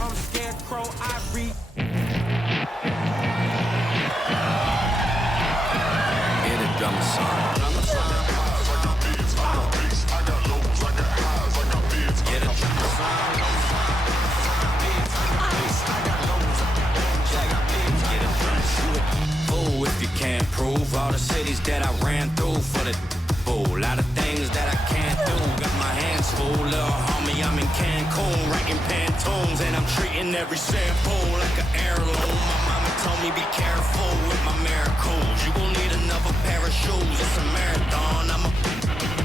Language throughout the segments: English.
I'm scarecrow, I read. Get a drum song. Get a drum song. Oh, if you can't prove all the cities that I ran through for the a lot of things that I can't do. Got my hands full, little homie. I'm in Cancun, writing Pantones, and I'm treating every shampoo like an heirloom. My mama told me be careful with my miracles. You gon' need another pair of shoes. It's a marathon. I'm a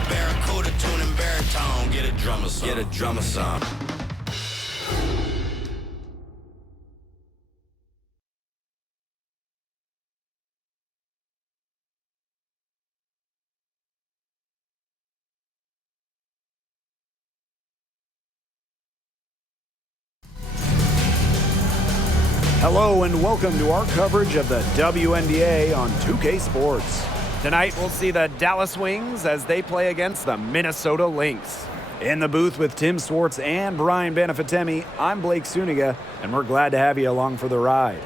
barracuda tuning baritone. Get a drummer song. Get a drummer song. Hello and welcome to our coverage of the WNBA on 2K Sports. Tonight we'll see the Dallas Wings as they play against the Minnesota Lynx. In the booth with Tim Swartz and Brian Benefitemi, I'm Blake Suniga, and we're glad to have you along for the ride.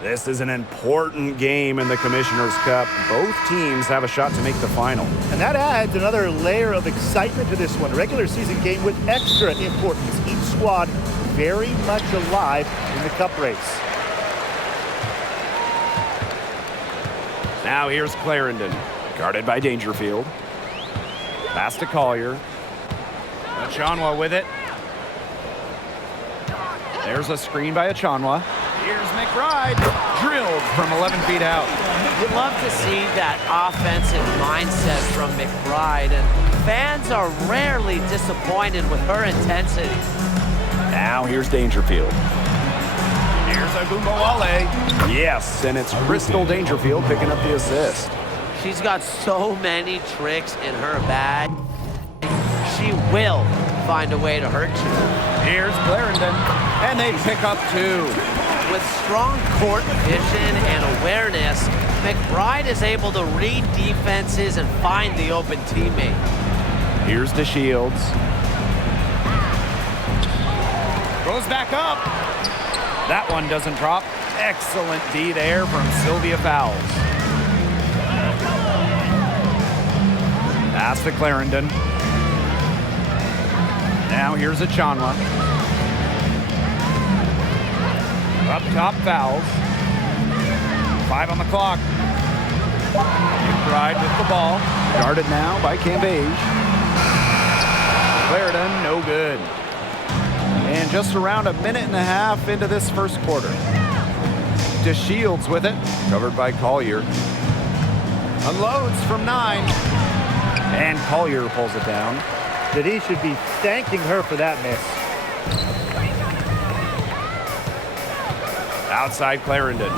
This is an important game in the Commissioner's Cup. Both teams have a shot to make the final. And that adds another layer of excitement to this one. Regular season game with extra importance. Each squad very much alive in the cup race. Now here's Clarendon, guarded by Dangerfield. Pass to Collier. Achanwa with it. There's a screen by Achanwa. Here's McBride, drilled from 11 feet out. You'd love to see that offensive mindset from McBride, and fans are rarely disappointed with her intensity. Now here's Dangerfield. Here's Agumbawale. Yes, and it's Crystal Dangerfield picking up the assist. She's got so many tricks in her bag. She will find a way to hurt you. Here's Clarendon, and they pick up two. With strong court vision and awareness, McBride is able to read defenses and find the open teammate. Here's DeShields. Goes back up. That one doesn't drop. Excellent D there from Sylvia Fowles. Pass to Clarendon. Now here's Achanwa. Up top, Fowles. 5 on the clock. McBride with the ball. Guarded now by Cambage. Clarendon, no good. And just around a minute and a half into this first quarter. DeShields with it, covered by Collier. Unloads from 9. And Collier pulls it down. That he should be thanking her for that miss. Outside Clarendon.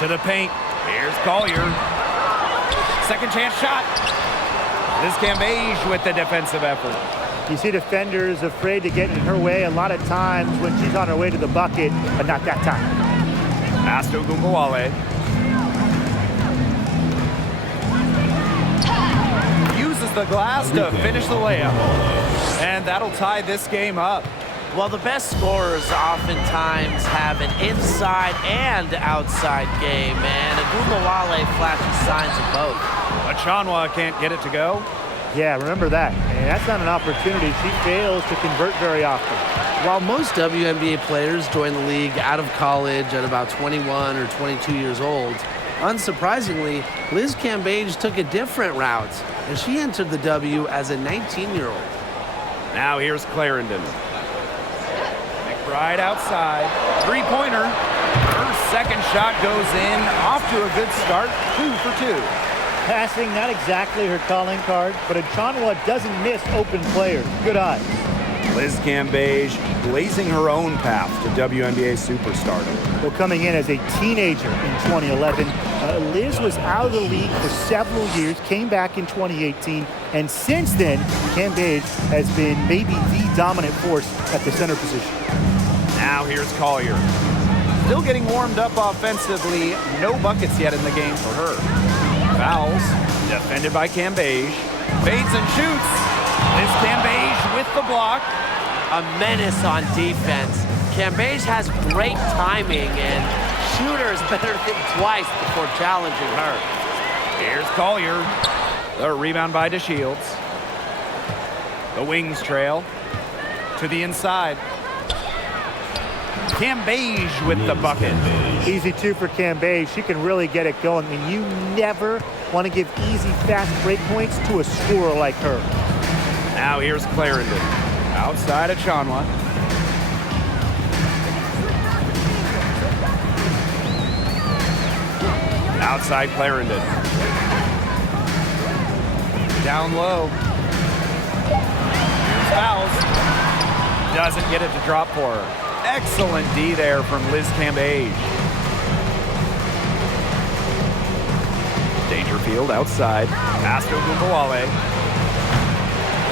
To the paint. Here's Collier. Second chance shot. This Cambage with the defensive effort. You see defenders afraid to get in her way a lot of times when she's on her way to the bucket, but not that time. Pass to Agumbawale. Uses the glass to finish the layup. And that'll tie this game up. Well, the best scorers oftentimes have an inside and outside game, and Agumbawale flashes signs of both. Achanwa can't get it to go. Yeah, remember that. And that's not an opportunity. She fails to convert very often. While most WNBA players join the league out of college at about 21 or 22 years old, unsurprisingly, Liz Cambage took a different route, and she entered the W as a 19-year-old. Now here's Clarendon. McBride outside. Three-pointer. Her second shot goes in. Off to a good start. 2 for 2. Passing, not exactly her calling card, but Achanwa doesn't miss open players. Good eyes. Liz Cambage blazing her own path to WNBA superstardom. Well, coming in as a teenager in 2011, Liz was out of the league for several years, came back in 2018, and since then, Cambage has been maybe the dominant force at the center position. Now here's Collier. Still getting warmed up offensively. No buckets yet in the game for her. Fouls. Defended by Cambage. Fades and shoots. Liz Cambage with the block. A menace on defense. Cambage has great timing, and shooters better think twice before challenging her. Here's Collier. The rebound by DeShields. The Wings trail to the inside. Cambage with the bucket. Easy two for Cambage. She can really get it going. And you never want to give easy, fast break points to a scorer like her. Now here's Clarendon. Outside of Chanwa. Outside Clarendon. Down low. Here's fouls. Doesn't get it to drop for her. Excellent D there from Liz Cambage. Dangerfield outside. Pass to Ogunbowale.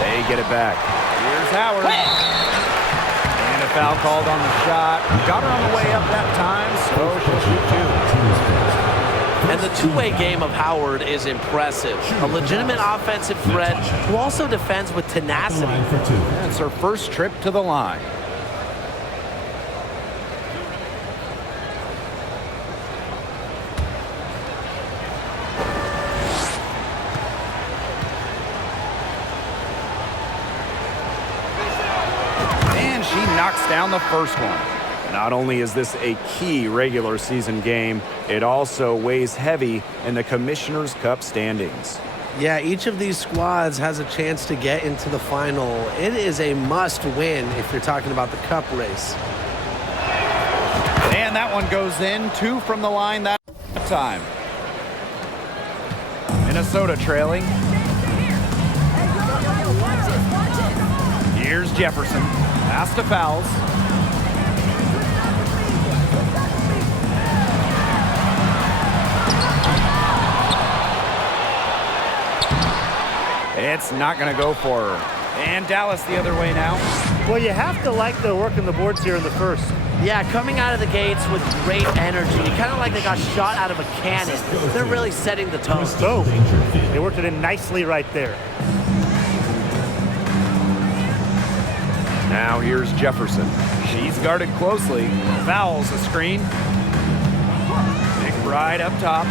They get it back. Here's Howard. And a foul called on the shot. Got her on the way up that time, so she'll shoot two. And the two-way game of Howard is impressive. A legitimate offensive threat who also defends with tenacity. That's her first trip to the line. Knocks down the first one. Not only is this a key regular season game, it also weighs heavy in the Commissioner's Cup standings. Yeah, each of these squads has a chance to get into the final. It is a must-win if you're talking about the Cup race. And that one goes in. 2 from the line that time. Minnesota trailing. Here's Jefferson. Pass to fouls. It's not going to go for her. And Dallas the other way now. Well, you have to like the work on the boards here in the first. Yeah, coming out of the gates with great energy. Kind of like they got shot out of a cannon. They're really setting the tone. So, they worked it in nicely right there. Now here's Jefferson. She's guarded closely. Fouls a screen. McBride up top.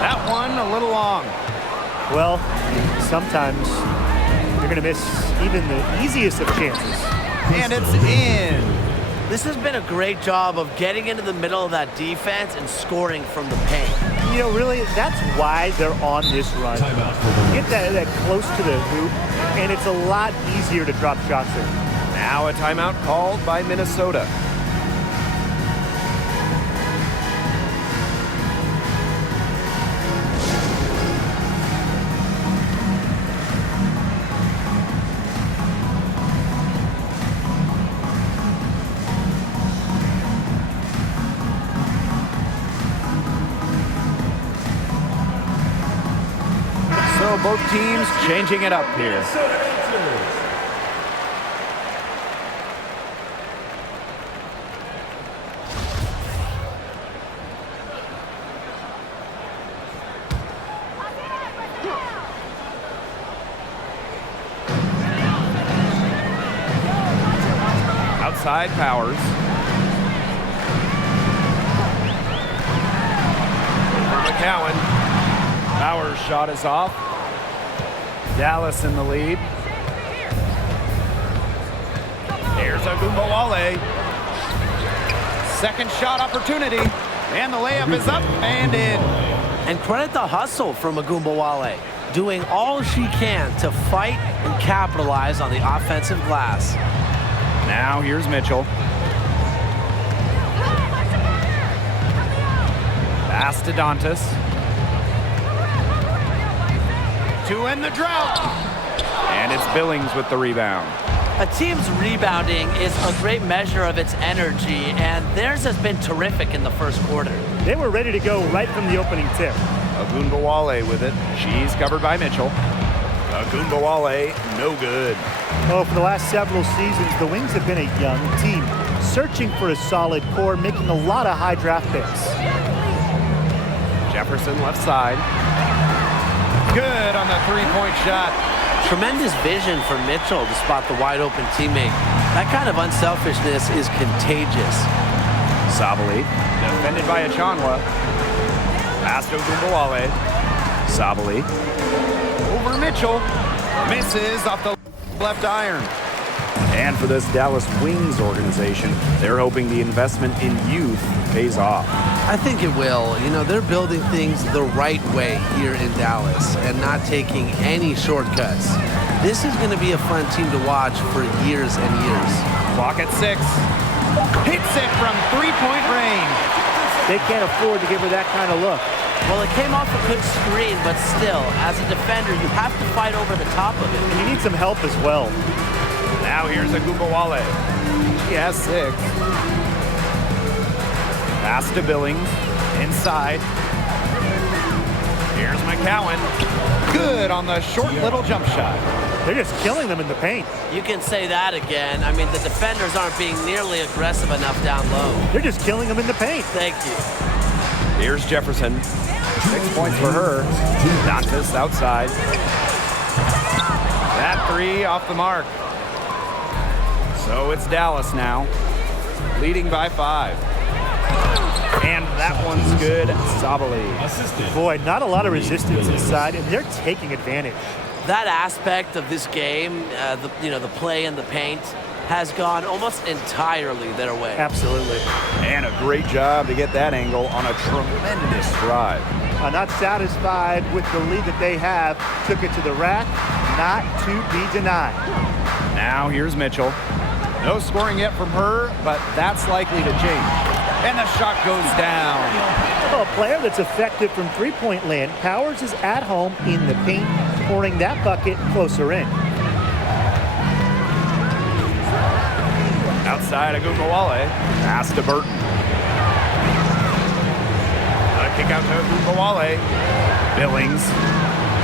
That one a little long. Well, sometimes you're going to miss even the easiest of chances. And it's in. This has been a great job of getting into the middle of that defense and scoring from the paint. You know, really, that's why they're on this run. Get that close to the hoop, and it's a lot easier to drop shots in. Now a timeout called by Minnesota. So both teams changing it up here. Outside Powers. For McCowan. Powers' shot is off. Dallas in the lead. Here's Ogunbowale. Second shot opportunity. And the layup is up and in. And credit the hustle from Ogunbowale, doing all she can to fight and capitalize on the offensive glass. Now here's Mitchell. Pass to Dantas. To end the drought. And it's Billings with the rebound. A team's rebounding is a great measure of its energy, and theirs has been terrific in the first quarter. They were ready to go right from the opening tip. Ogunbowale with it. She's covered by Mitchell. Ogunbowale, no good. Oh, for the last several seasons, the Wings have been a young team, searching for a solid core, making a lot of high draft picks. Jefferson left side. Good on the three-point shot. Tremendous vision for Mitchell to spot the wide-open teammate. That kind of unselfishness is contagious. Sabali, defended by Achanwa. Pass to Gumbawale. Sabali. Over Mitchell. Misses off the left iron. And for this Dallas Wings organization, they're hoping the investment in youth pays off. I think it will. You know, they're building things the right way here in Dallas and not taking any shortcuts. This is going to be a fun team to watch for years and years. Clock at 6. Hits it from three-point range. They can't afford to give her that kind of look. Well, it came off a good screen, but still, as a defender, you have to fight over the top of it. And you need some help as well. Now here's a Gumbawale. He has 6. Pass to Billings. Inside. Here's McCowan. Good on the short little jump shot. They're just killing them in the paint. You can say that again. I mean, the defenders aren't being nearly aggressive enough down low. They're just killing them in the paint. Thank you. Here's Jefferson. 6 points for her. Dantas outside. That 3 off the mark. So it's Dallas now, leading by 5. And that one's good. Sabali. Boy, not a lot of resistance inside, and they're taking advantage. That aspect of this game, the play in the paint, has gone almost entirely their way. Absolutely. And a great job to get that angle on a tremendous drive. Not satisfied with the lead that they have. Took it to the rack, not to be denied. Now here's Mitchell. No scoring yet from her, but that's likely to change. And the shot goes down. Well, a player that's effective from three-point land. Powers is at home in the paint, pouring that bucket closer in. Outside of Gumbawale. Pass to Burton. A kick out to Gumbawale. Billings.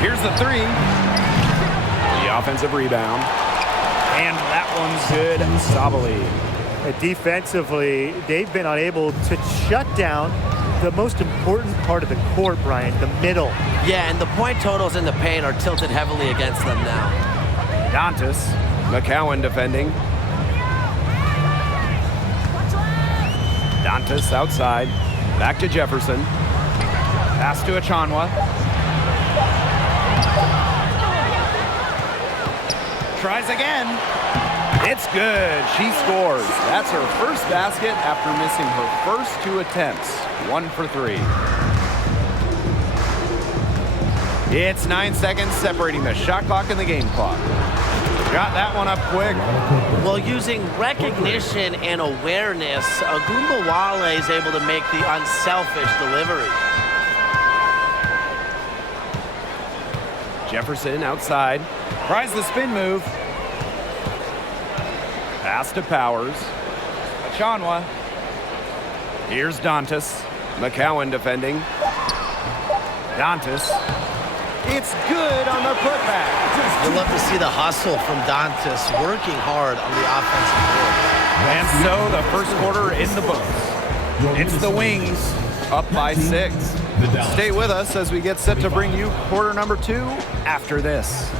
Here's the 3. The offensive rebound. And that one's good. Sabali. Defensively, they've been unable to shut down the most important part of the court, Brian, the middle. Yeah, and the point totals in the paint are tilted heavily against them now. Dantas. McCowan defending. Dantas outside. Back to Jefferson. Pass to Achanwa. Tries again. It's good. She scores. That's her first basket after missing her first 2 attempts. 1 for 3. It's 9 seconds separating the shot clock and the game clock. Got that one up quick. Well, using recognition and awareness, Gumbawale is able to make the unselfish delivery. Jefferson outside. Tries the spin move. Pass to Powers. Achanwa. Here's Dantas. McCowan defending. Dantas. It's good on the putback. You'd love to see the hustle from Dantas working hard on the offensive board. And so the first quarter in the books. It's the Wings up by 6. Stay with us as we get set to bring you quarter number 2 after this.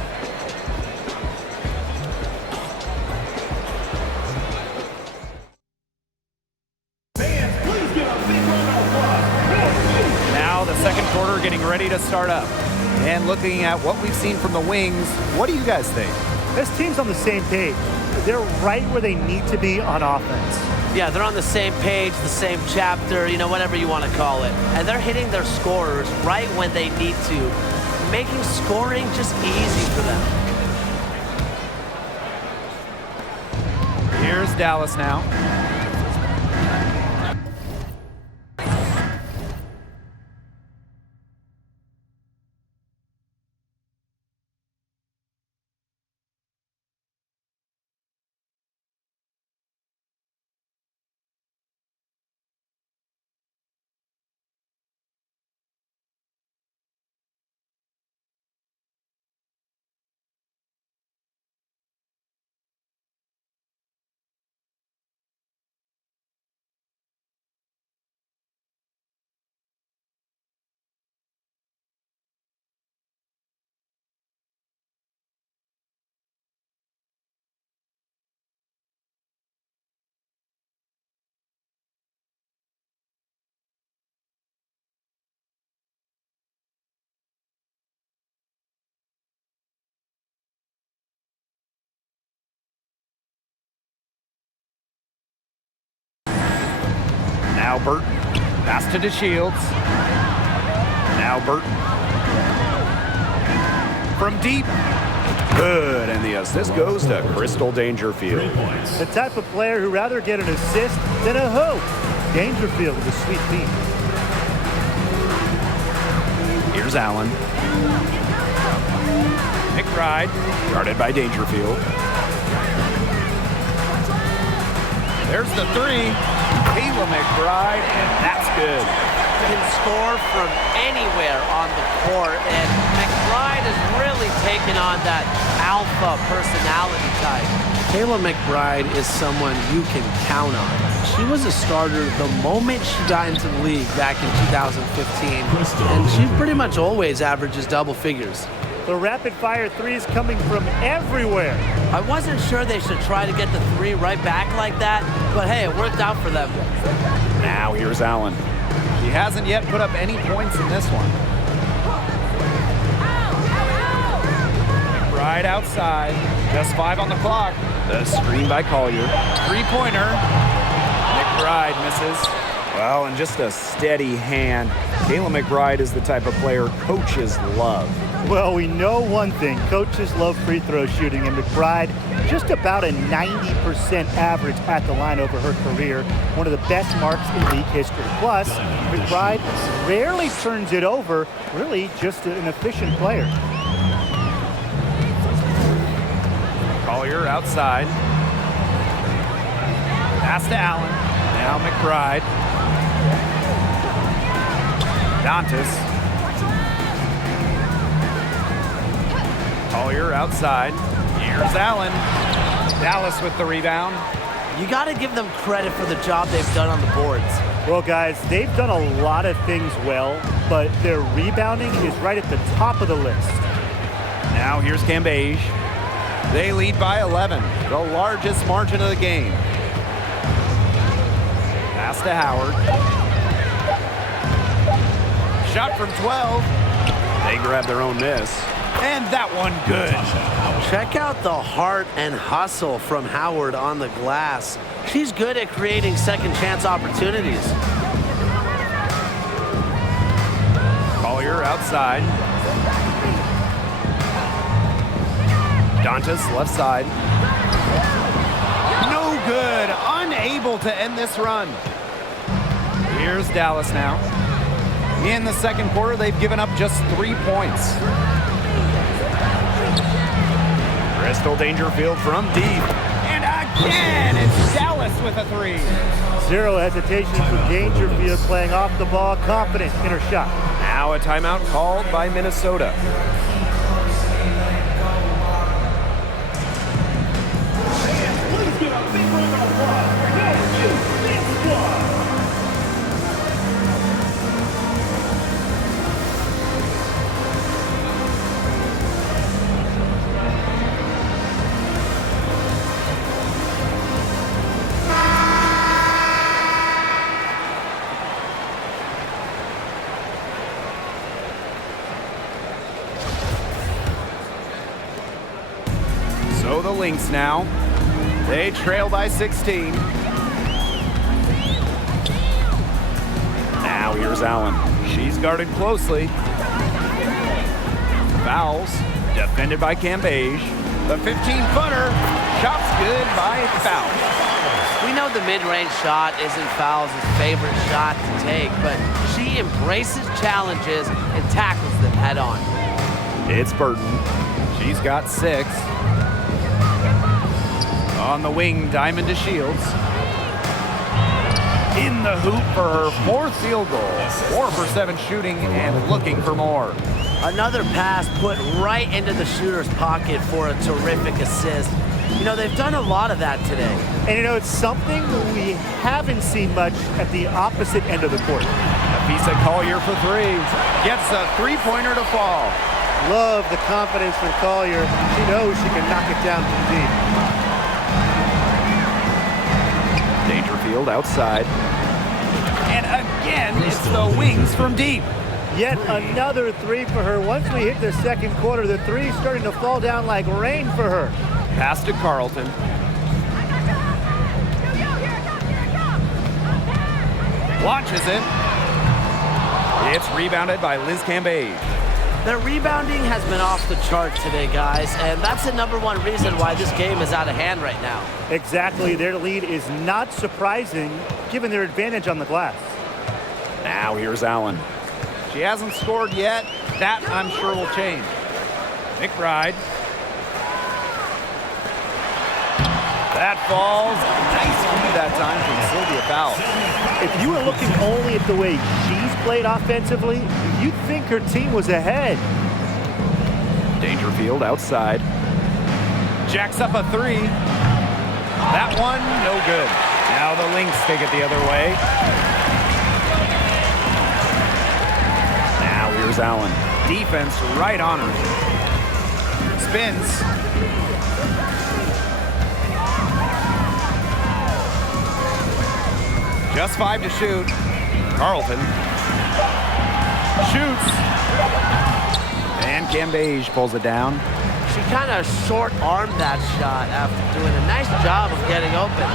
Now the second quarter getting ready to start up. And looking at what we've seen from the Wings, what do you guys think? This team's on the same page. They're right where they need to be on offense. Yeah, they're on the same page, the same chapter, whatever you want to call it. And they're hitting their scorers right when they need to, making scoring just easy for them. Here's Dallas now. Now Burton. Pass to DeShields. Now Burton. From deep. Good, and the assist goes to Crystal Dangerfield. The type of player who'd rather get an assist than a hoop. Dangerfield with a sweet feed. Here's Allen. McBride, guarded by Dangerfield. There's the three. Kayla McBride, and that's good. Can score from anywhere on the court, and McBride has really taken on that alpha personality type. Kayla McBride is someone you can count on. She was a starter the moment she got into the league back in 2015, and she pretty much always averages double figures. The rapid-fire threes coming from everywhere. I wasn't sure they should try to get the three right back like that, but hey, it worked out for them. Now here's Allen. He hasn't yet put up any points in this one. McBride outside. Just 5 on the clock. The screen by Collier. Three-pointer. McBride misses. Well, and just a steady hand. Kayla McBride is the type of player coaches love. Well, we know one thing. Coaches love free throw shooting, and McBride just about a 90% average at the line over her career. One of the best marks in league history. Plus, McBride rarely turns it over. Really just an efficient player. Collier outside. Pass to Allen. Now McBride. Dantas. Collier outside. Here's Allen. Dallas with the rebound. You got to give them credit for the job they've done on the boards. Well, guys, they've done a lot of things well, but their rebounding is right at the top of the list. Now here's Cambage. They lead by 11, the largest margin of the game. Pass to Howard. Shot from 12. They grab their own miss. And that one good. Check out the heart and hustle from Howard on the glass. She's good at creating second chance opportunities. Collier outside. Dantas left side. No good. Unable to end this run. Here's Dallas now. In the second quarter, they've given up just 3 points. Crystal Dangerfield from deep. And again, it's Dallas with a three. Zero hesitation for Dangerfield, playing off the ball, confident in her shot. Now a timeout called by Minnesota. So the Lynx now. They trail by 16. Now here's Allen. She's guarded closely. Fouls. Defended by Cambage. The 15-footer. Shot's good by Foul. We know the mid-range shot isn't Fowles' favorite shot to take, but she embraces challenges and tackles them head on. It's Burton. She's got 6. On the wing, Diamond to Shields. In the hoop for her 4th field goal. 4 for 7 shooting and looking for more. Another pass put right into the shooter's pocket for a terrific assist. You know, they've done a lot of that today. And you know, it's something we haven't seen much at the opposite end of the court. Afisa Collier for 3. Gets a 3-pointer to fall. Love the confidence from Collier. She knows she can knock it down from deep. Dangerfield outside. And again, it's the wings from deep. Yet another 3 for her. Once we hit the second quarter, the 3's starting to fall down like rain for her. Pass to Carlton. Launches it. It's rebounded by Liz Cambage. Their rebounding has been off the chart today, guys, and that's the #1 reason why this game is out of hand right now. Exactly. Their lead is not surprising given their advantage on the glass. Now here's Allen. She hasn't scored yet. That, I'm sure, will change. McBride. That falls. Nice feed that time from Sylvia Fowles. If you were looking only at the way she's played offensively, you'd think her team was ahead. Dangerfield outside. Jacks up a three. That one, no good. Now the Lynx take it the other way. Now here's Allen. Defense right on her. Spins. Just 5 to shoot. Carlton shoots. And Cambage pulls it down. She kind of short-armed that shot after doing a nice job of getting open.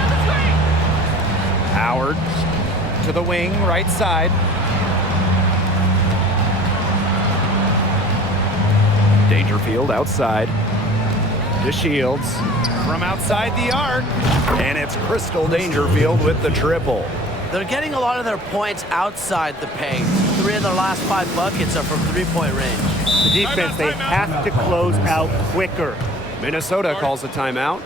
Howard to the wing, right side. Dangerfield outside. To Shields from outside the arc. And it's Crystal Dangerfield with the triple. They're getting a lot of their points outside the paint. 3 of their last 5 buckets are from three-point range. The defense, they have to close out quicker. Minnesota calls a timeout.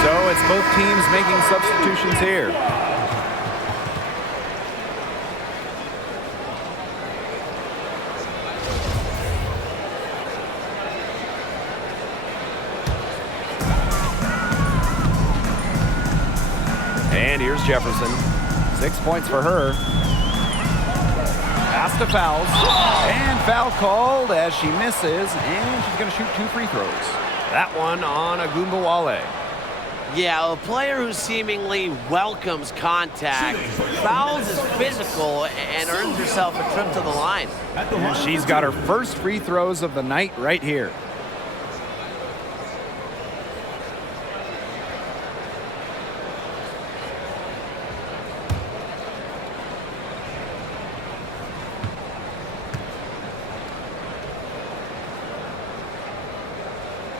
So it's both teams making substitutions here. And here's Jefferson. 6 points for her. Pass to Fowles. And foul called as she misses. And she's going to shoot 2 free throws. That one on Agumbawale. Yeah, a player who seemingly welcomes contact, fouls is physical, and earns herself a trip to the line. And she's got her first free throws of the night right here.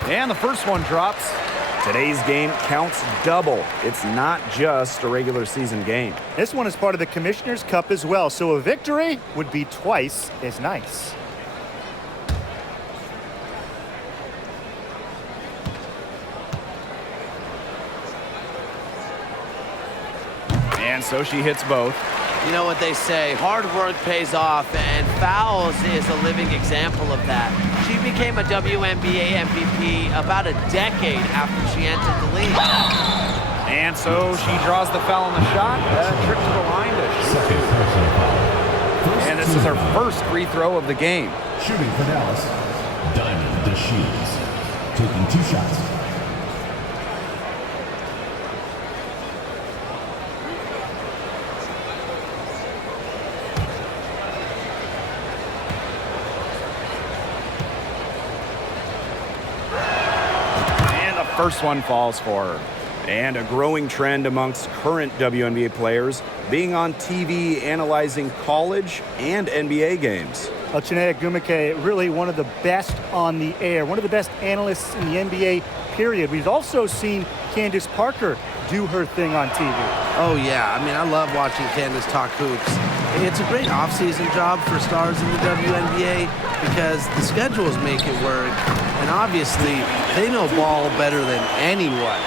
And the first one drops. Today's game counts double. It's not just a regular season game. This one is part of the Commissioner's Cup as well, so a victory would be twice as nice. And so she hits both. You know what they say, hard work pays off, and Fowles is a living example of that. She became a WNBA MVP about a decade after she entered the league. And so she draws the foul on the shot. Trip to the line to shoot 2. And this is her first free throw of the game. Shooting for Dallas, Diamond DeShields, taking 2 shots. First one falls for her. And a growing trend amongst current WNBA players being on TV analyzing college and NBA games. Well, Chinea Gumake, really one of the best on the air, one of the best analysts in the NBA, period. We've also seen Candace Parker do her thing on TV. Oh, yeah. I mean, I love watching Candace talk hoops. It's a great offseason job for stars in the WNBA because the schedules make it work. And obviously, they know ball better than anyone.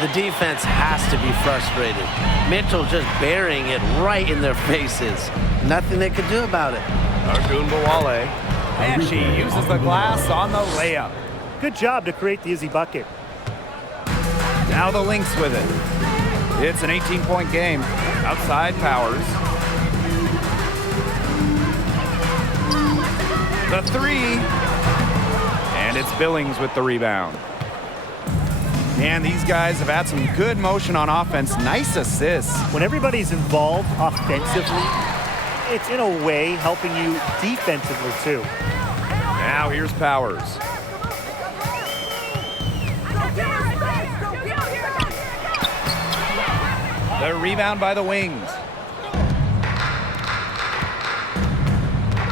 The defense has to be frustrated. Mitchell just burying it right in their faces. Nothing they could do about it. Agumbawale. And she uses the glass on the layup. Good job to create the easy bucket. Now the Lynx with it. It's an 18-point game. Outside Powers. The three. And it's Billings with the rebound. And these guys have had some good motion on offense. Nice assists. When everybody's involved offensively, it's in a way helping you defensively too. Now here's Powers. The rebound by the Wings.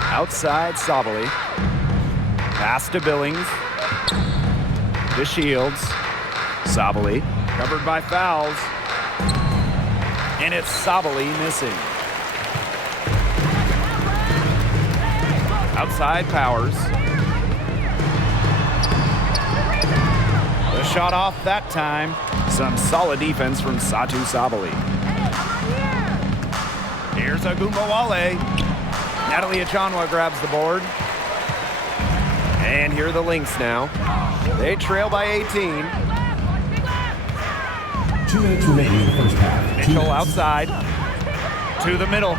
Outside, Sabali. Pass to Billings. To Shields. Sabali. Covered by fouls. And it's Sabali missing. Outside, Powers. The shot off that time. Some solid defense from Satu Sabali. Here's Agumbawale. Natalie Achanwa grabs the board. And here are the Lynx now. They trail by 18. 2 minutes remaining in the first half. Mitchell outside. To the middle.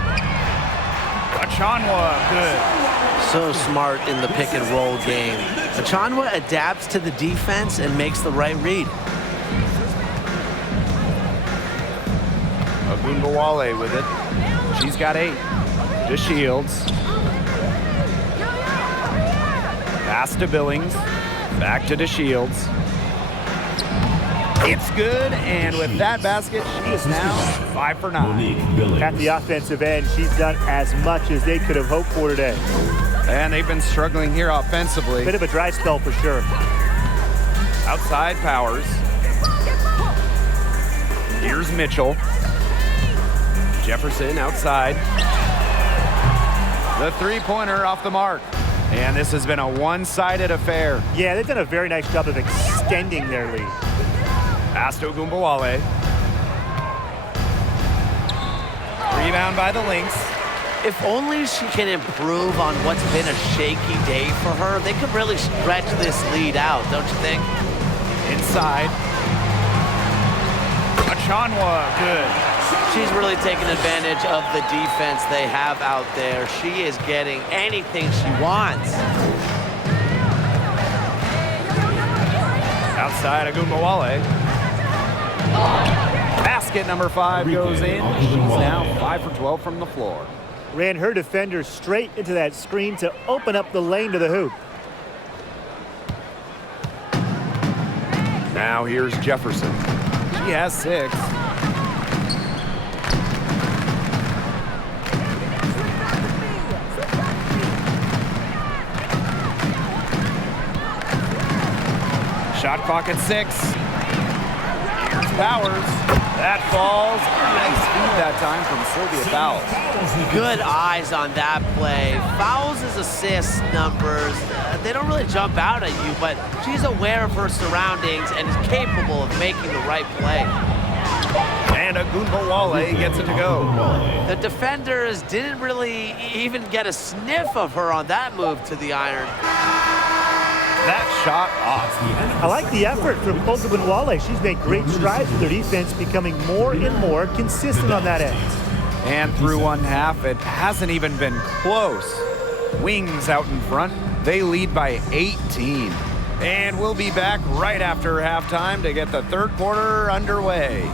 Achanwa, good. So smart in the pick and roll game. Achanwa adapts to the defense and makes the right read. Agumbawale with it. She's got 8. To Shields. Pass to Billings. Back to DeShields. It's good, and with that basket, she is now 5 for 9. At the offensive end, she's done as much as they could have hoped for today. And they've been struggling here offensively. Bit of a dry spell for sure. Outside, Powers. Here's Mitchell. Jefferson outside. The three-pointer off the mark. And this has been a one-sided affair. Yeah, they've done a very nice job of extending their lead. Pass to Agumbawale. Rebound by the Lynx. If only she can improve on what's been a shaky day for her, they could really stretch this lead out, don't you think? Inside. Achanwa, good. She's really taking advantage of the defense they have out there. She is getting anything she wants. Outside, Agumbawale. Basket number 5 goes in. She's now 5 for 12 from the floor. Ran her defender straight into that screen to open up the lane to the hoop. Now here's Jefferson. She has 6. Shot clock at 6. Here's Powers. That falls. Nice feed that time from Sylvia Fowles. Good eyes on that play. Fowles' assist numbers, they don't really jump out at you, but she's aware of her surroundings and is capable of making the right play. And Agumbawale gets it to go. The defenders didn't really even get a sniff of her on that move to the iron. That shot off. I like the effort from Agumbawale. She's made great strides with her defense, becoming more and more consistent on that end. And through one half, it hasn't even been close. Wings out in front. They lead by 18. And we'll be back right after halftime to get the third quarter underway.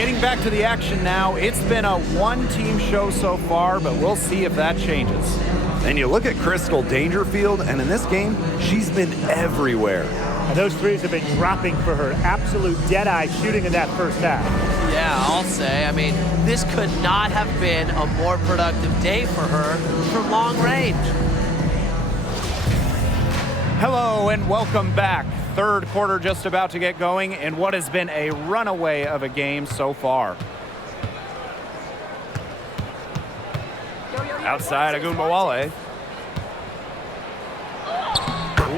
Getting back to the action now, it's been a one-team show so far, but we'll see if that changes. And you look at Crystal Dangerfield, and in this game, she's been everywhere. And those threes have been dropping for her. Absolute dead-eye shooting in that first half. Yeah, I'll say. I mean, this could not have been a more productive day for her from long range. Hello and welcome back. Third quarter just about to get going in what has been a runaway of a game so far. Outside, Agumbawale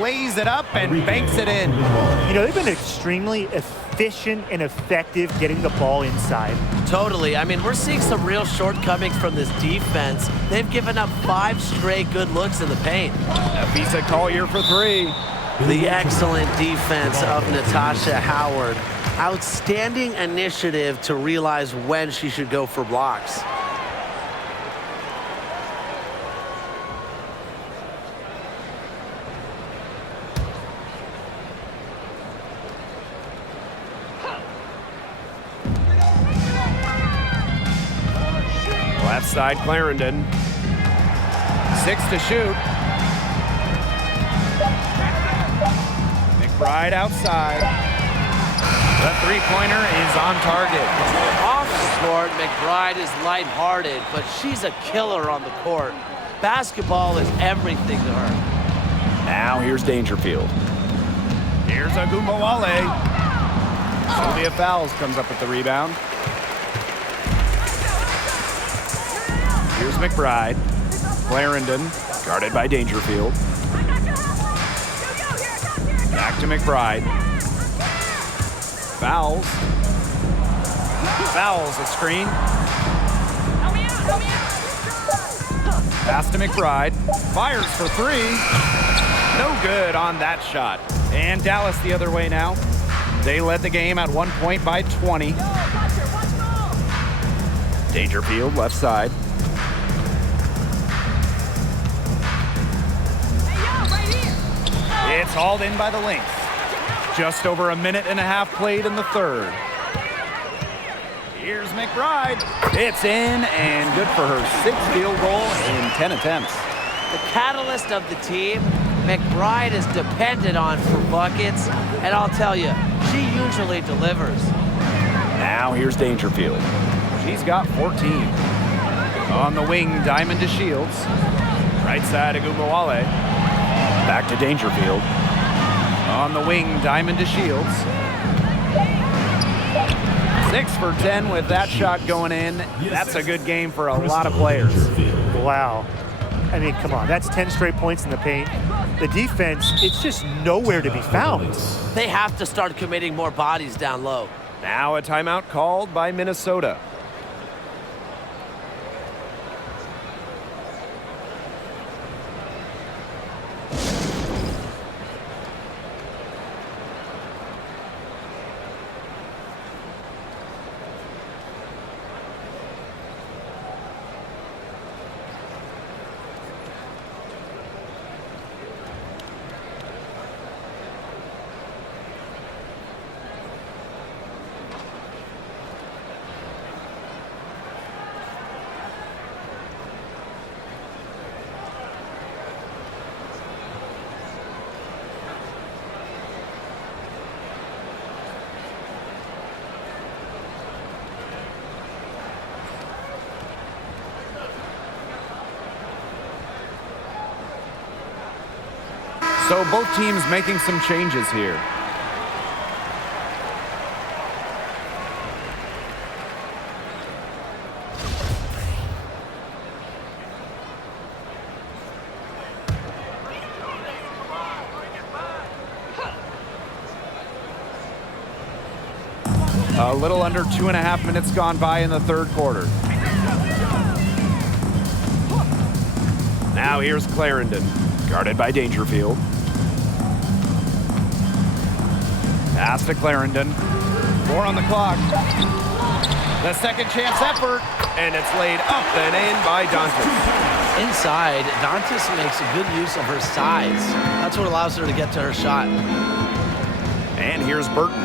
lays it up and banks it in. You know, they've been extremely efficient and effective getting the ball inside. Totally. I mean, we're seeing some real shortcomings from this defense. They've given up 5 straight good looks in the paint. Afisa Collier for 3. The excellent defense of Natasha Howard. Outstanding initiative to realize when she should go for blocks. Left side, Clarendon. 6 to shoot. McBride outside. The three-pointer is on target. Off the court, McBride is lighthearted, but she's a killer on the court. Basketball is everything to her. Now here's Dangerfield. Here's Agumbawale. Sylvia Fowles comes up with the rebound. Here's McBride. Clarendon, guarded by Dangerfield. Back to McBride. Fowles. Fowles a screen. Pass to McBride. Fires for 3. No good on that shot. And Dallas the other way now. They led the game at 1 point by 20. Dangerfield left side. It's hauled in by the Lynx. Just over a minute and a half played in the third. Here's McBride. It's in and good for her 6th field goal in 10 attempts. The catalyst of the team, McBride is depended on for buckets, and I'll tell you, she usually delivers. Now here's Dangerfield. She's got 14. On the wing, Diamond to Shields. Right side, Agumbawale. Back to Dangerfield. On the wing, Diamond to Shields. 6 for 10 with that shot going in. That's a good game for a lot of players. Wow. I mean, come on. That's 10 straight points in the paint. The defense, it's just nowhere to be found. They have to start committing more bodies down low. Now a timeout called by Minnesota. So both teams making some changes here. A little under 2.5 minutes gone by in the third quarter. Now here's Clarendon, guarded by Dangerfield. Pass to Clarendon. 4 on the clock. The second chance effort, and it's laid up and in by Dantas. Inside, Dantas makes a good use of her size. That's what allows her to get to her shot. And here's Burton.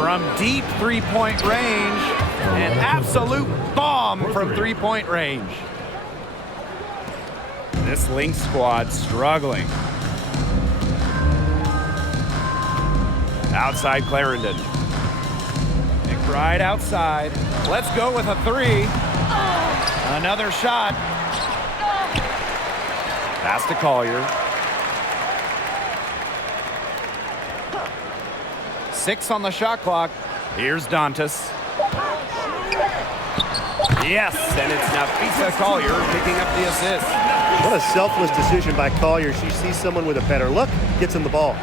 from deep three-point range. An absolute bomb from three-point range. This Lynx squad struggling. Outside Clarendon. McBride outside. Let's go with a three. Another shot. Pass to Collier. 6 on the shot clock. Here's Dantas. Yes, and it's Nafisa Collier picking up the assist. What a selfless decision by Collier. She sees someone with a better look, gets him the ball.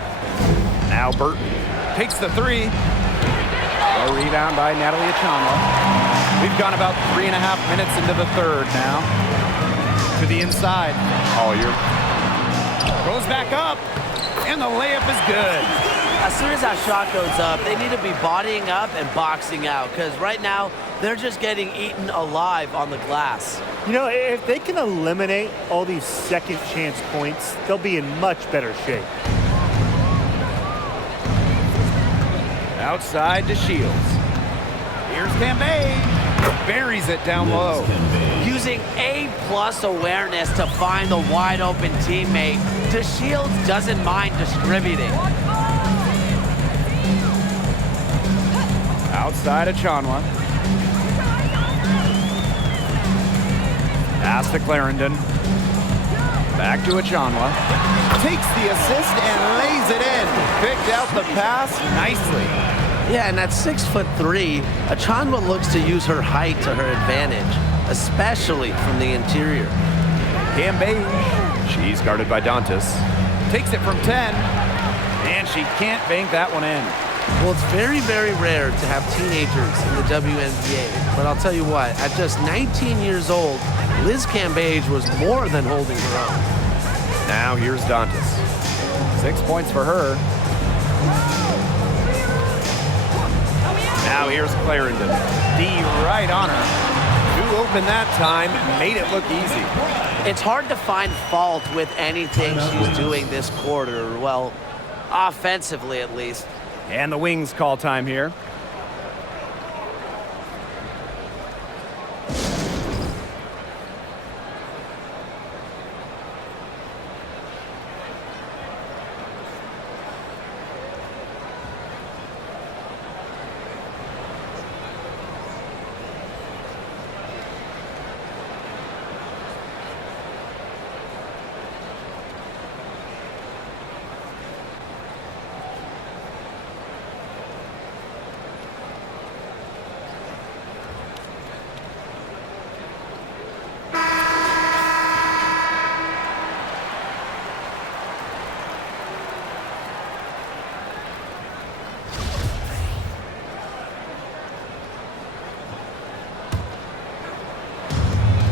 Now Burton takes the three. A rebound by Natalie Achanwa. We've gone about 3.5 minutes into the third now. To the inside. Collier goes back up, and the layup is good. As soon as that shot goes up, they need to be bodying up and boxing out, because right now they're just getting eaten alive on the glass. You know, if they can eliminate all these second chance points, they'll be in much better shape. Outside to Shields. Here's Cambage. Buries it down low. Using A+ awareness to find the wide open teammate, DeShields doesn't mind distributing. Outside of Achanwa. Pass to Clarendon. Back to Achanwa. Takes the assist and lays it in. Picked out the pass nicely. Yeah, and at 6'3", Achanwa looks to use her height to her advantage, especially from the interior. Cambage. She's guarded by Dantas. Takes it from 10, and she can't bank that one in. Well, it's very, very rare to have teenagers in the WNBA, but I'll tell you what, at just 19 years old, Liz Cambage was more than holding her own. Now here's Dantas. 6 points for her. Now here's Clarendon. D right on her. Too open that time, made it look easy. It's hard to find fault with anything she's doing this quarter, well, offensively at least. And the Wings call time here.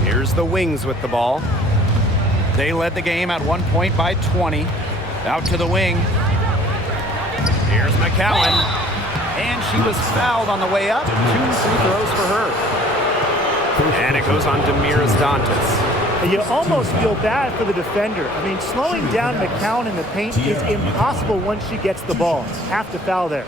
Here's the Wings with the ball. They led the game at 1 point by 20. Out to the wing. Here's McCowan. And she was fouled on the way up. 2 free throws for her. And it goes on to Miras Dantas. You almost feel bad for the defender. I mean, slowing down McCowan in the paint is impossible once she gets the ball. Have to foul there.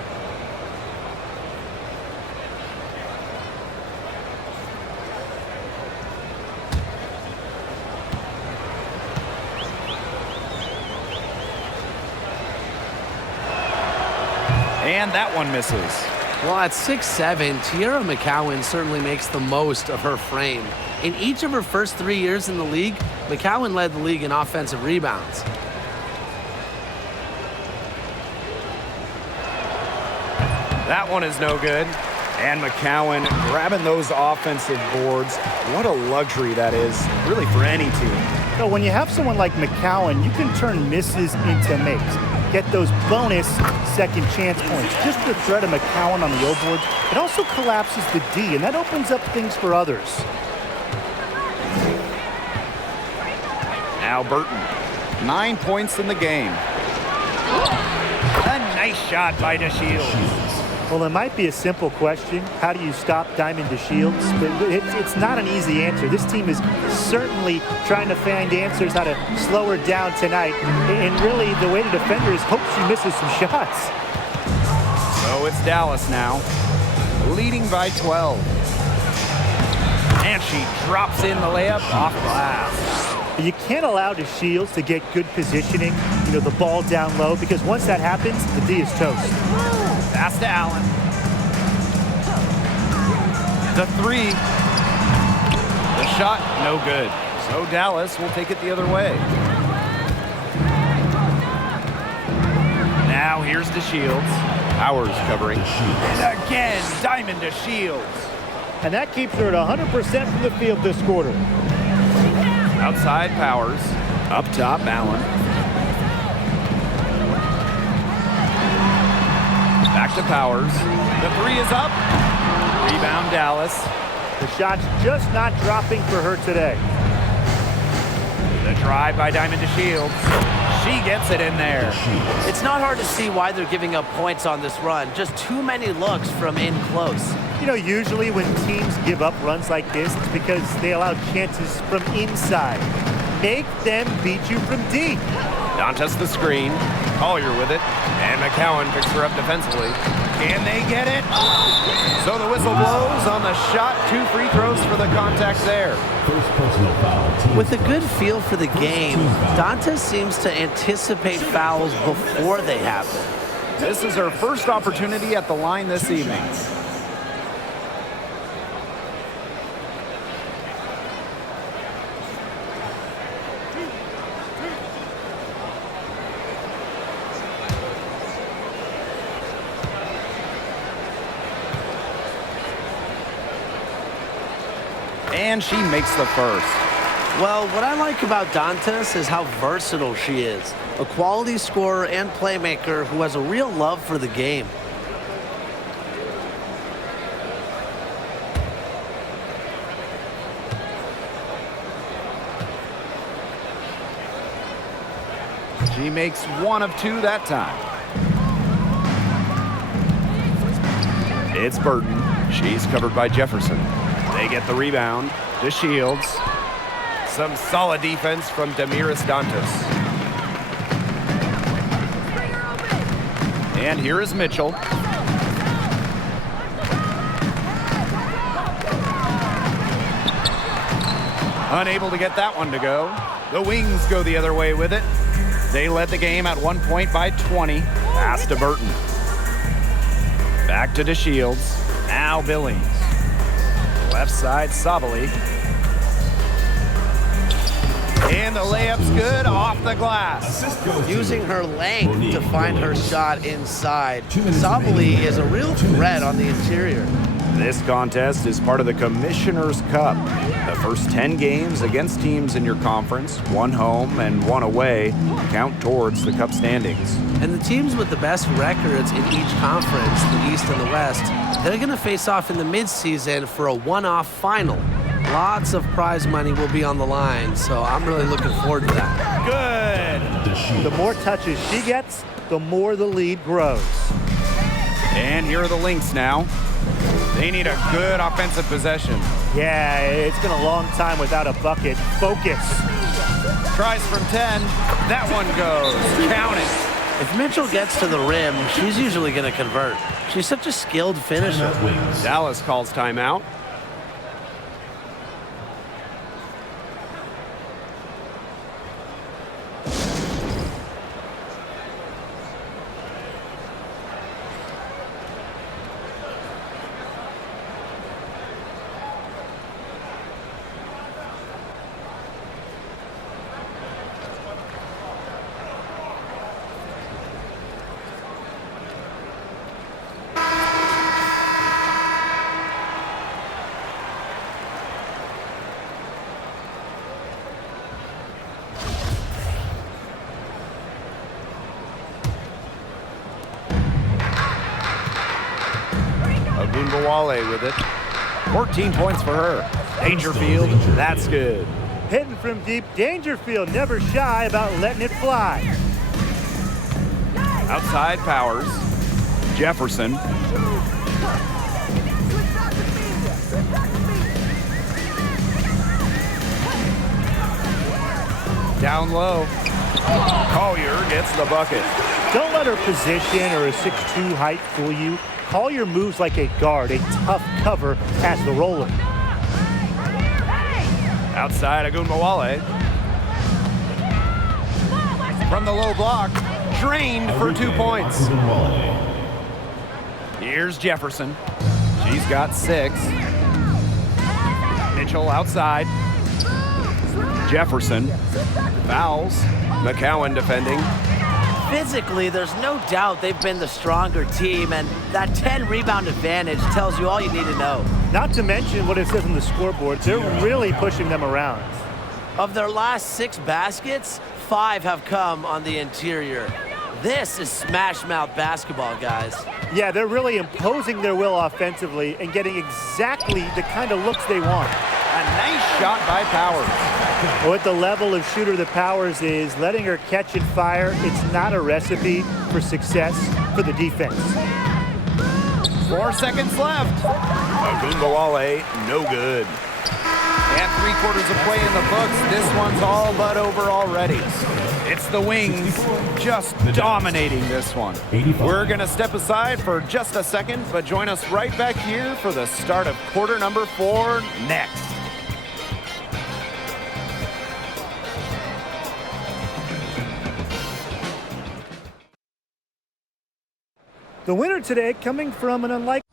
And that one misses. Well, at 6'7", Tiara McCowan certainly makes the most of her frame. In each of her first 3 years in the league, McCowan led the league in offensive rebounds. That one is no good. And McCowan grabbing those offensive boards. What a luxury that is, really, for any team. So when you have someone like McCowan, you can turn misses into makes. Get those bonus second chance points. Just the threat of McCowan on the O boards, it also collapses the D, and that opens up things for others. Now Burton, 9 points in the game. A nice shot by DeShields. Well, it might be a simple question. How do you stop Diamond DeShields? But it's not an easy answer. This team is certainly trying to find answers how to slow her down tonight. And really, the way to defend her is hope she misses some shots. So it's Dallas now, leading by 12. And she drops in the layup off glass. You can't allow the Shields to get good positioning, the ball down low, because once that happens, the D is toast. Pass to Allen. The three. The shot, no good. So Dallas will take it the other way. Now here's to Shields. Powers covering. And again, Diamond to Shields. And that keeps her at 100% from the field this quarter. Outside Powers. Up top, Allen. Back to Powers. The three is up. Rebound Dallas. The shot's just not dropping for her today. The drive by Diamond to Shields. She gets it in there. It's not hard to see why they're giving up points on this run. Just too many looks from in close. Usually when teams give up runs like this, it's because they allow chances from inside. Make them beat you from deep. Dantas the screen. Collier with it. And McCowan picks her up defensively. Can they get it? So the whistle blows on the shot. 2 free throws for the contact there. First personal foul. With a good feel for the game, Dantas seems to anticipate fouls before they happen. This is her first opportunity at the line this evening. And she makes the first. Well, what I like about Dantas is how versatile she is. A quality scorer and playmaker who has a real love for the game. She makes 1 of 2 that time. It's Burton. She's covered by Jefferson. They get the rebound to Shields. Some solid defense from Damiris Dantas. And here is Mitchell. Unable to get that one to go. The Wings go the other way with it. They led the game at 1 point by 20. Pass to Burton. Back to DeShields. Now Billings. Left side, Sabali. And the layup's good off the glass. Using her length to find her shot inside. Sabali is a real threat on the interior. This contest is part of the Commissioner's Cup. The first 10 games against teams in your conference, 1 home and 1 away, count towards the Cup standings. And the teams with the best records in each conference, the East and the West, they're going to face off in the midseason for a one-off final. Lots of prize money will be on the line, so I'm really looking forward to that. Good. The more touches she gets, the more the lead grows. And here are the Lynx now. They need a good offensive possession. Yeah, it's been a long time without a bucket. Focus. Tries from 10. That one goes. Count it. If Mitchell gets to the rim, she's usually going to convert. She's such a skilled finisher. Dallas calls timeout. Wale with it. 14 points for her. Dangerfield, that's good. Hitting from deep, Dangerfield never shy about letting it fly. Outside Powers. Jefferson. Down low. Collier gets the bucket. Don't let her position or a 6'2" height fool you. call your moves like a guard, a tough cover as the roller. Outside, Agunbowale. From the low block, drained for 2 points. Here's Jefferson. She's got 6. Mitchell outside. Jefferson fouls. McCowan defending. Physically, there's no doubt they've been the stronger team, and that 10 rebound advantage tells you all you need to know. Not to mention what it says on the scoreboard, they're really pushing them around. Of their last 6 baskets, 5 have come on the interior. This is smash mouth basketball, guys. Yeah, they're really imposing their will offensively and getting exactly the kind of looks they want. A nice shot by Powers. With the level of shooter that Powers is, letting her catch and fire, it's not a recipe for success for the defense. 4 seconds left. Agunbowale, no good. And 3/4 of play in the books. This one's all but over already. It's the Wings just dominating this one. We're going to step aside for just a second, but join us right back here for the start of quarter number 4 next. The winner today coming from an unlikely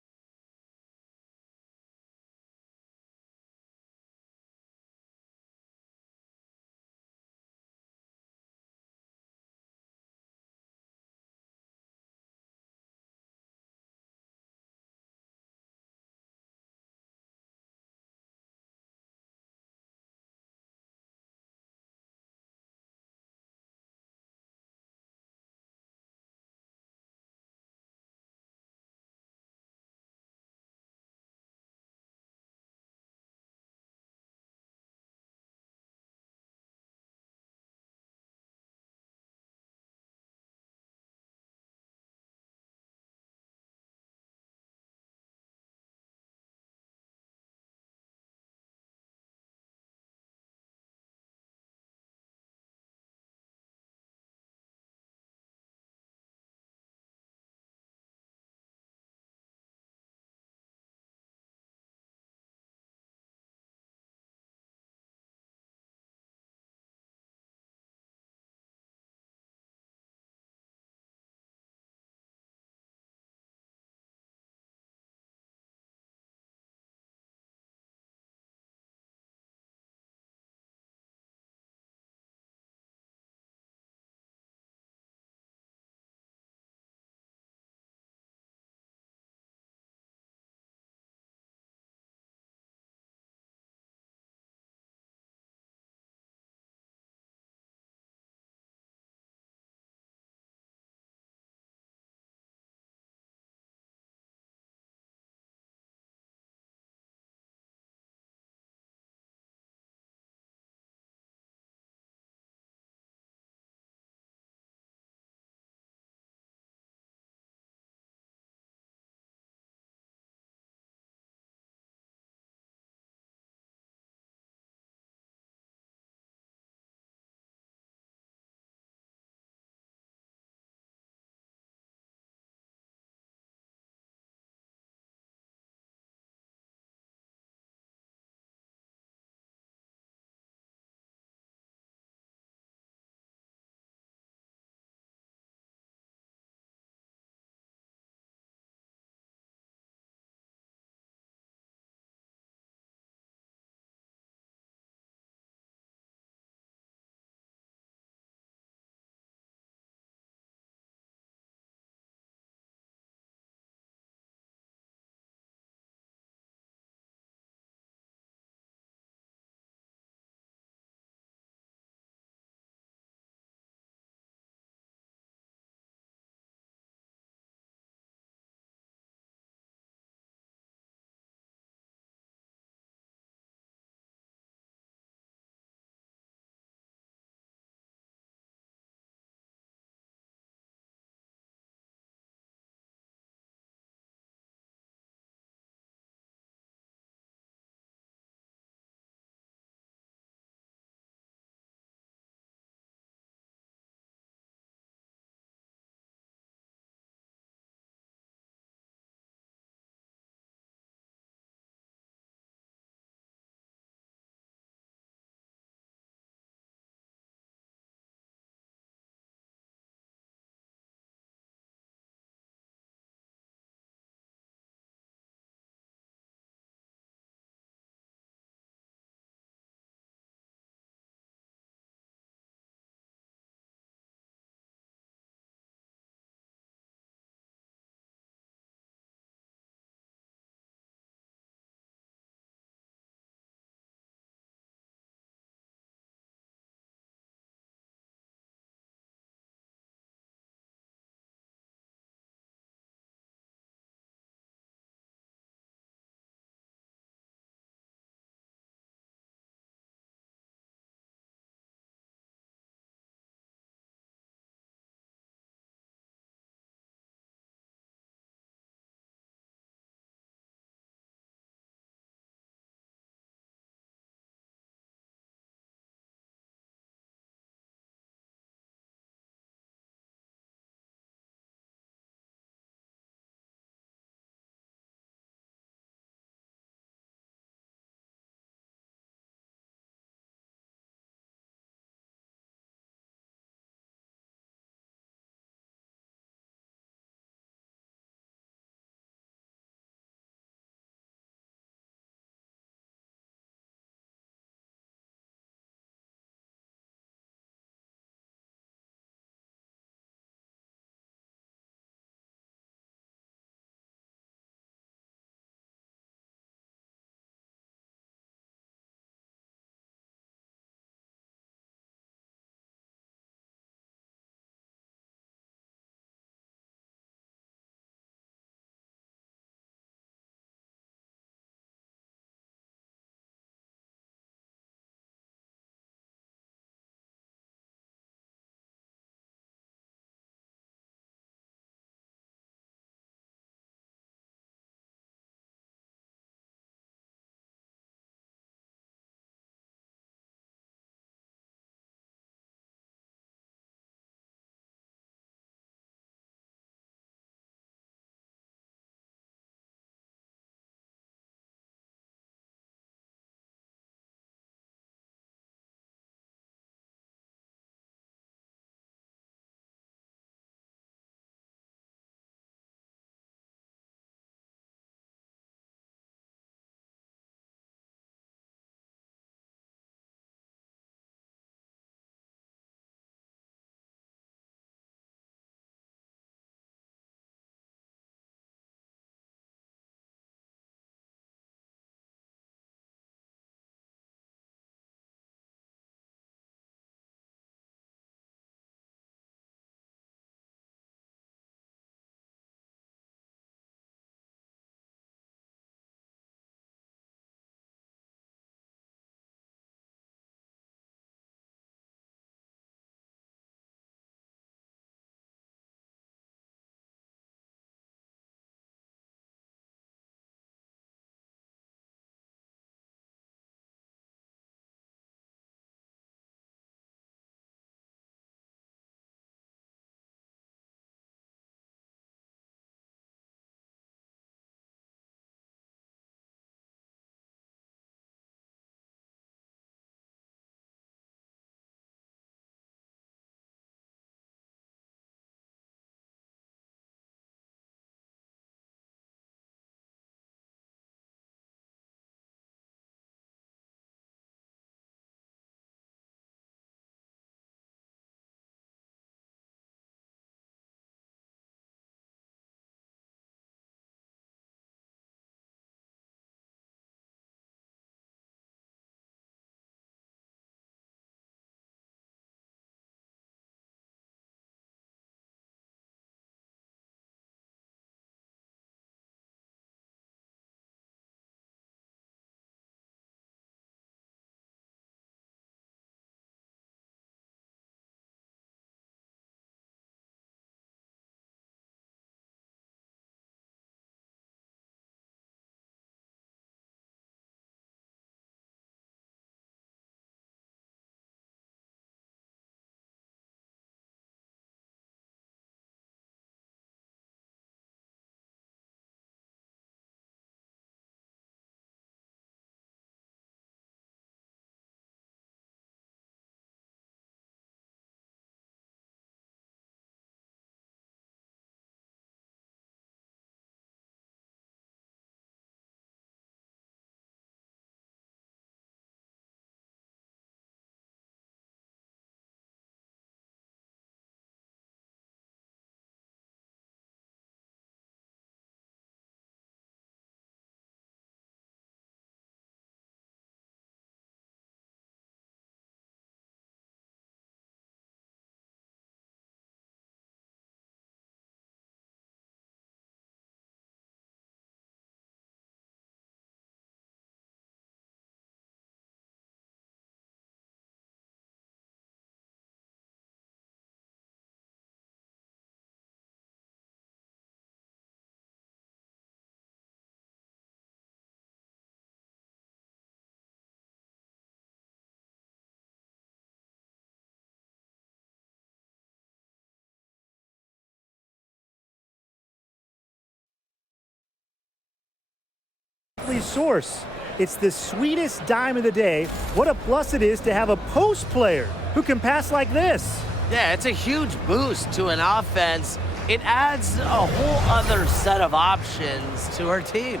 likely source. It's the sweetest dime of the day. What a plus it is to have a post player who can pass like this. Yeah, it's a huge boost to an offense. It adds a whole other set of options to our team.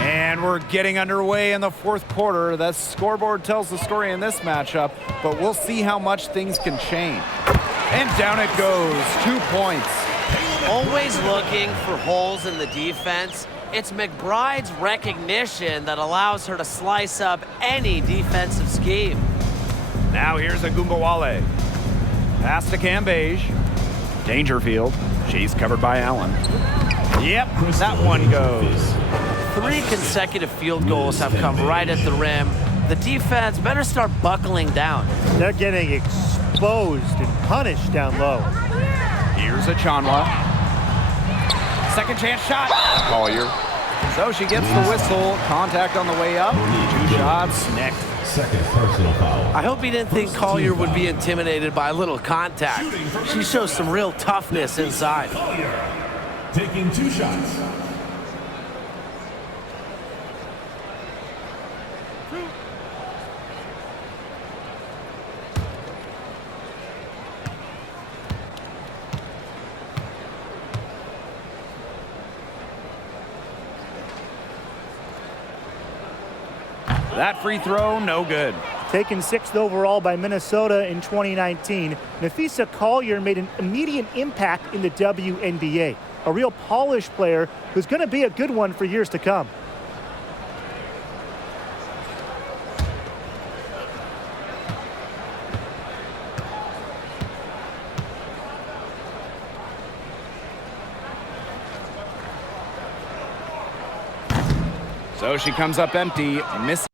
And we're getting underway in the fourth quarter. The scoreboard tells the story in this matchup, but we'll see how much things can change. And down it goes, 2 points. Always looking for holes in the defense. It's McBride's recognition that allows her to slice up any defensive scheme. Now here's Agumbawale. Pass to Cambage. Dangerfield. She's covered by Allen. Yep, that one goes. 3 consecutive field goals have come right at the rim. The defense better start buckling down. They're getting exposed and punished down low. Here's Achanwa. Second chance shot. Collier. So she gets the whistle. Contact on the way up. 2 shots. Nick. Second personal foul. I hope he didn't think Collier would be intimidated by a little contact. She shows some real toughness inside. Collier taking 2 shots. That free throw, no good. Taken 6th overall by Minnesota in 2019, Nafisa Collier made an immediate impact in the WNBA. A real polished player who's going to be a good one for years to come. So she comes up empty, missing.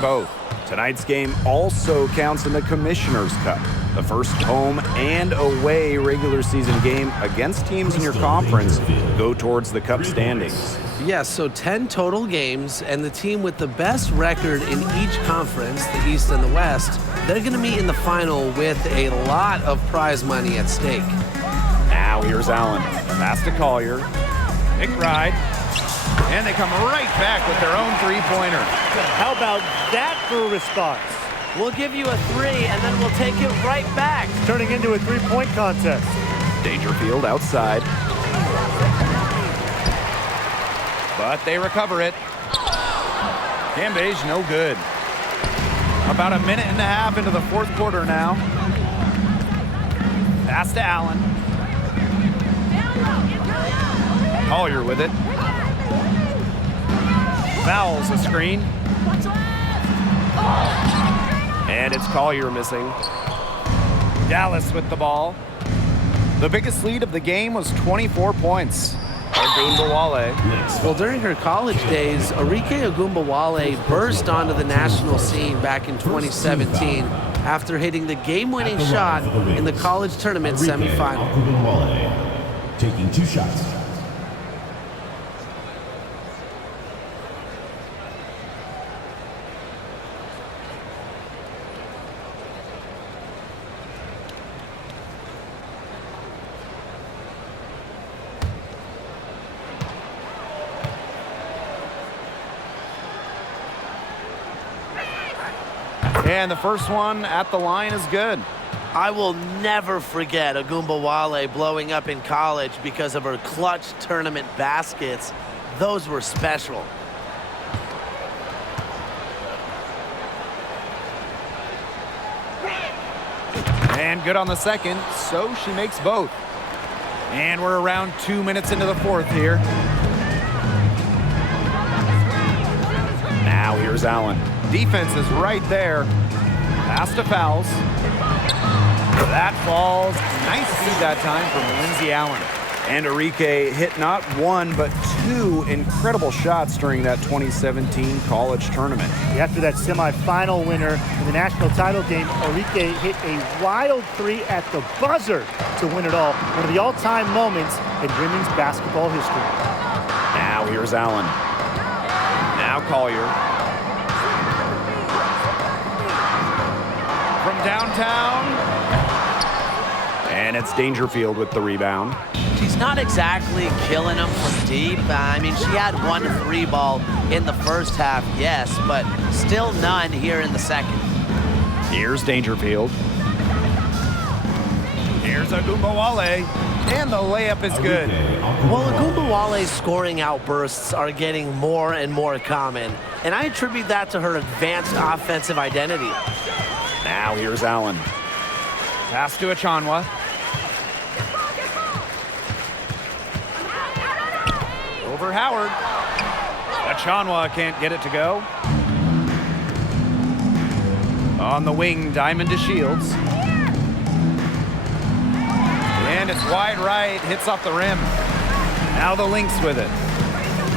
Both. Tonight's game also counts in the Commissioner's Cup, the first home and away regular season game against teams in your conference go towards the Cup standings. Yes, so 10 total games, and the team with the best record in each conference, the East and the West, they're going to meet in the final with a lot of prize money at stake. Now here's Allen. Pass to Collier. McBride. And they come right back with their own three-pointer. How about that for a response? We'll give you a 3, and then we'll take it right back. Turning into a 3-point contest. Dangerfield outside. But they recover it. Cambage no good. About a minute and a half into the fourth quarter now. Pass to Allen. Collier with it. Fouls a screen. And it's Collier missing. Dallas with the ball. The biggest lead of the game was 24 points. Agumbawale. Well, during her college days, Arike Agumbawale burst onto the national scene back in 2017 after hitting the game-winning shot in the college tournament semifinal. Taking 2 shots. And the first one at the line is good. I will never forget Agumbawale blowing up in college because of her clutch tournament baskets. Those were special. And good on the second, so she makes both. And we're around 2 minutes into the fourth here. Now here's Allen. Defense is right there. Pass to Fowles. That falls. Nice feed that time from Lindsey Allen. And Enrique hit not one, but two incredible shots during that 2017 college tournament. After that semifinal winner in the national title game, Enrique hit a wild three at the buzzer to win it all. One of the all-time moments in women's basketball history. Now here's Allen. Now Collier. From downtown. And it's Dangerfield with the rebound. She's not exactly killing them from deep. I mean, she had 1 3 ball in the first half, yes, but still none here in the second. Here's Dangerfield. Here's Agumbawale. And the layup is good. Well, Agumbawale's scoring outbursts are getting more and more common, and I attribute that to her advanced offensive identity. Now here's Allen. Pass to Achanwa. Over Howard. Achanwa can't get it to go. On the wing, Diamond to Shields. And it's wide right, hits off the rim. Now the Lynx with it.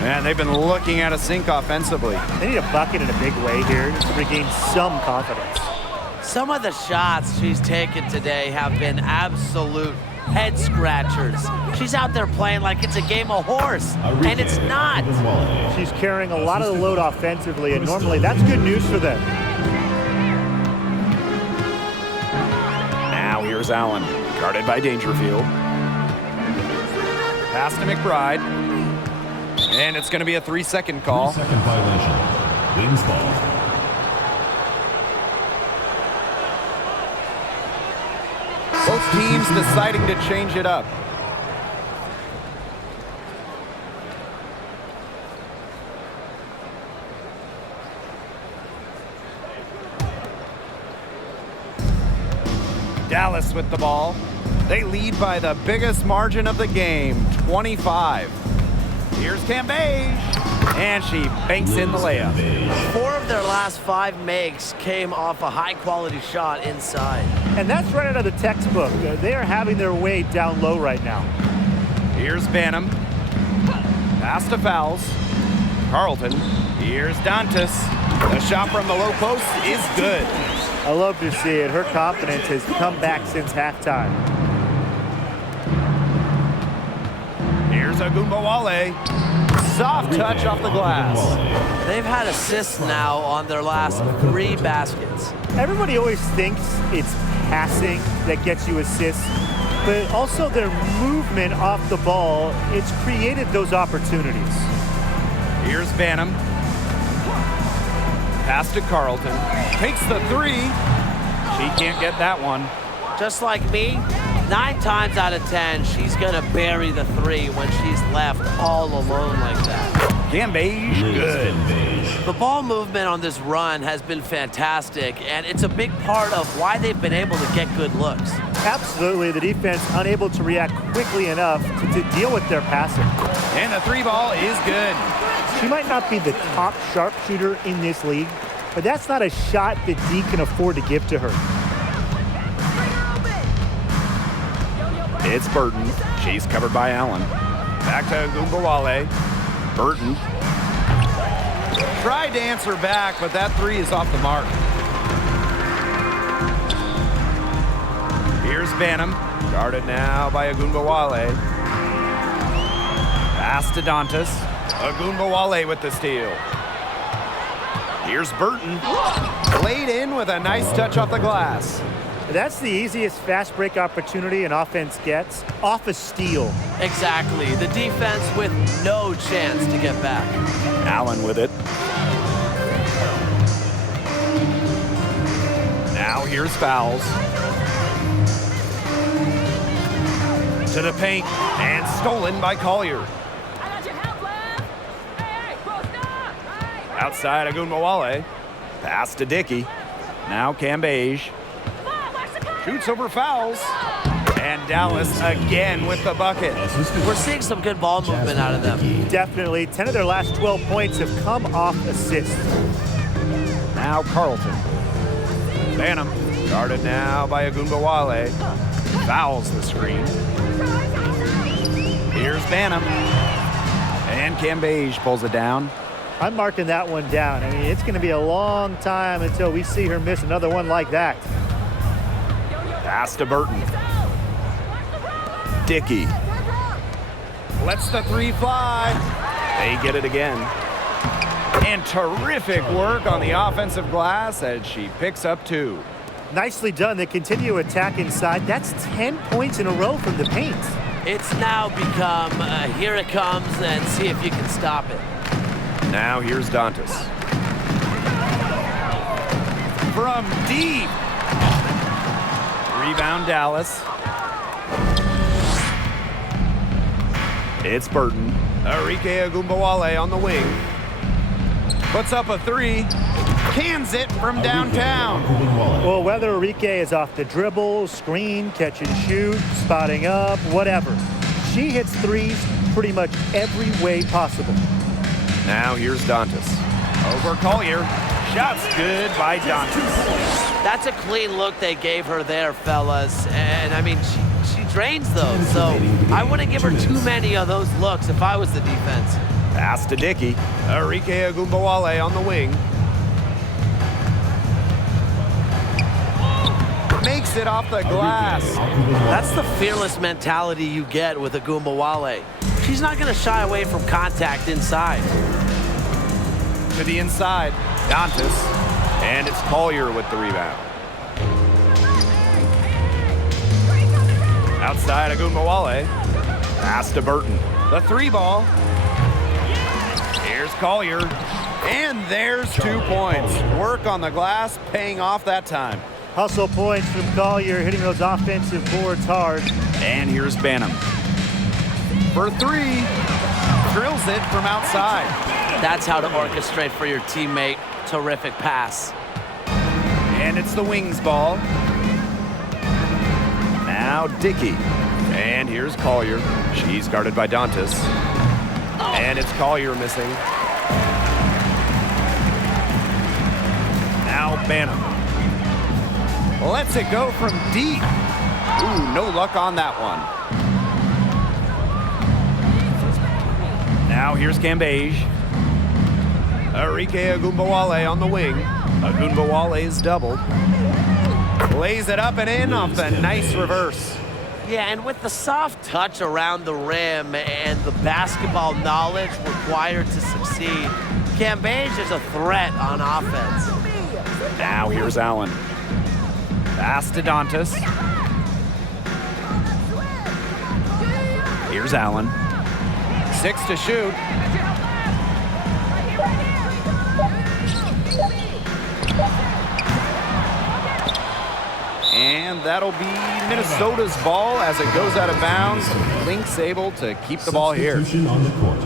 Man, they've been looking at a sink offensively. They need a bucket in a big way here to regain some confidence. Some of the shots she's taken today have been absolute head scratchers. She's out there playing like it's a game of horse, and it's not. She's carrying a lot of the load offensively, and normally that's good news for them. Now here's Allen, guarded by Dangerfield. Pass to McBride. And it's going to be a 3-second call. 3-second violation. Wings ball. Both teams deciding to change it up. Dallas with the ball. They lead by the biggest margin of the game, 25. Here's Cambage, and she banks in the layup. 4 of their last 5 makes came off a high-quality shot inside. And that's right out of the textbook. They are having their way down low right now. Here's Banham. Pass to Fowles. Carlton. Here's Dantas. The shot from the low post is good. I love to see it. Her confidence has come back since halftime. Here's Agumbawale. Soft touch off the glass. They've had assists now on their last 3 baskets. Everybody always thinks it's passing that gets you assists, but also their movement off the ball, it's created those opportunities. Here's Banham. Pass to Carlton. Takes the 3. She can't get that one. Just like me, 9 times out of 10, she's gonna bury the 3 when she's left all alone like that. Cambage, good. The ball movement on this run has been fantastic, and it's a big part of why they've been able to get good looks. Absolutely, the defense unable to react quickly enough to deal with their passing. And the 3 ball is good. She might not be the top sharpshooter in this league, but that's not a shot that D can afford to give to her. It's Burton. She's covered by Allen. Back to Agumbawale. Burton. Tried to answer back, but that 3 is off the mark. Here's Banham. Guarded now by Agumbawale. Pass to Dantas. Agumbawale with the steal. Here's Burton. Laid in with a nice touch off the glass. That's the easiest fast break opportunity an offense gets, off a steal. Exactly. The defense with no chance to get back. Allen with it. Now here's fouls. To the paint, and stolen by Collier. Outside Agunbowale. Pass to Dickey. Now Cambage. Shoots over fouls. And Dallas again with the bucket. We're seeing some good ball movement out of them. Definitely. 10 of their last 12 points have come off assists. Now Carlton. Banham. Guarded now by Agunbowale. Fouls the screen. Here's Banham. And Cambage pulls it down. I'm marking that one down. I mean, it's going to be a long time until we see her miss another one like that. Pass to Burton. Dickey. Lets the three fly. They get it again. And terrific work on the offensive glass as she picks up 2. Nicely done. They continue attack inside. That's 10 points in a row from the paint. It's now become, here it comes, and see if you can stop it. Now here's Dantas. From deep. Rebound Dallas. It's Burton. Arike Agunbowale on the wing. Puts up a 3. Cans it from downtown. Well, whether Arike is off the dribble, screen, catch and shoot, spotting up, whatever, she hits threes pretty much every way possible. Now here's Dantas. Over Collier. Shots good by Dantas. That's a clean look they gave her there, fellas. And, I mean, she drains those. So I wouldn't give her too many of those looks if I was the defense. Pass to Dickey. Arike Agunbowale on the wing. Makes it off the glass. That's the fearless mentality you get with Agunbowale. She's not going to shy away from contact inside. To the inside, Dantas. And it's Collier with the rebound. Outside Agunbowale. Pass to Burton. The 3 ball. Here's Collier. And there's 2 points. Work on the glass, paying off that time. Hustle points from Collier, hitting those offensive boards hard. And here's Banham. For 3. Drills it from outside. That's how to orchestrate for your teammate. Terrific pass. And it's the Wings ball. Now Dickey. And here's Collier. She's guarded by Dantas. And it's Collier missing. Now Banham. Lets it go from deep. Ooh, no luck on that one. Now here's Cambage. Arike Agunbowale on the wing. Agunbowale is doubled. Lays it up and in off the nice reverse. Yeah, and with the soft touch around the rim and the basketball knowledge required to succeed, Cambage is a threat on offense. Now here's Allen. Pass to Dantas. Here's Allen. 6 to shoot. And that'll be Minnesota's ball as it goes out of bounds. Lynx able to keep the ball here. Substitution on the court.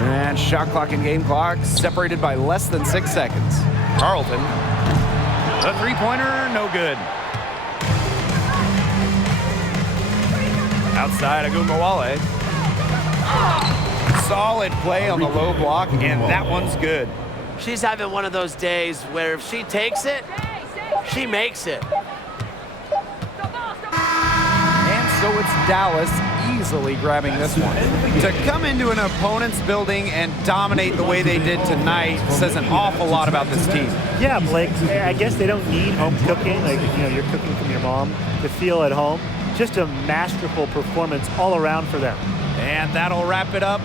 And shot clock and game clock separated by less than 6 seconds. Carlton. The three-pointer, no good. Outside Agunbowale. Solid play on the low block, and that one's good. She's having one of those days where if she takes it, she makes it. And so it's Dallas easily grabbing this one. To come into an opponent's building and dominate the way they did tonight says an awful lot about this team. Yeah, Blake, I guess they don't need home cooking, like, you know, you're cooking from your mom, to feel at home. Just a masterful performance all around for them. And that'll wrap it up.